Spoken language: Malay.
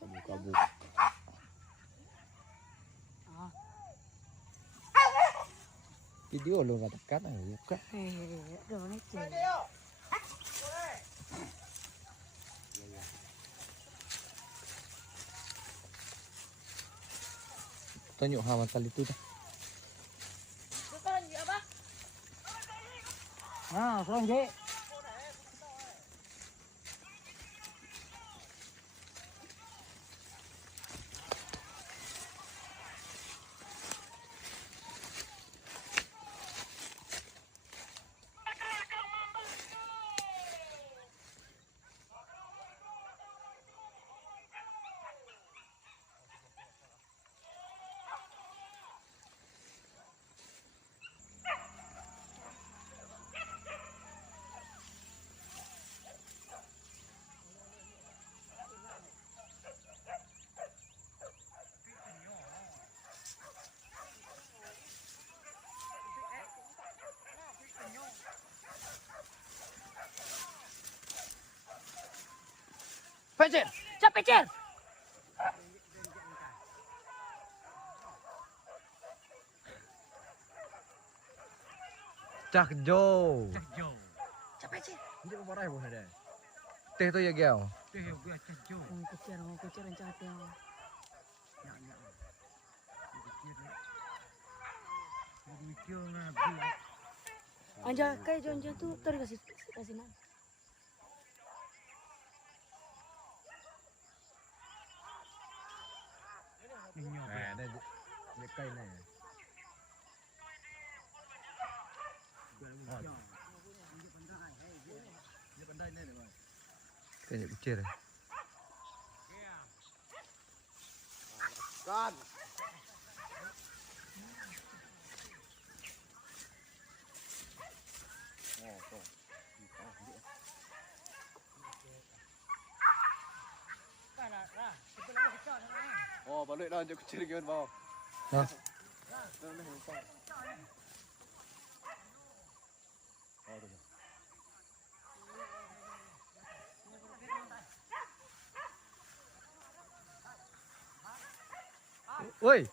Kabuk-kabuk. Video lo nggak tekan buka. Đồ nó chè. Tunjuk mantal itu dah. Serang je. Pencet. Cepat pencet. Cak jo. Cepat pencet. Ini kemarin pun ada. Teh tu ya gel. Orang kecil rencana dia. Anja kayak jonja tu tadi kasih nak. Đây cây này. Cây này chết rồi. Con. Bảo luyện đơn cho chơi được hơn vào. Ôi.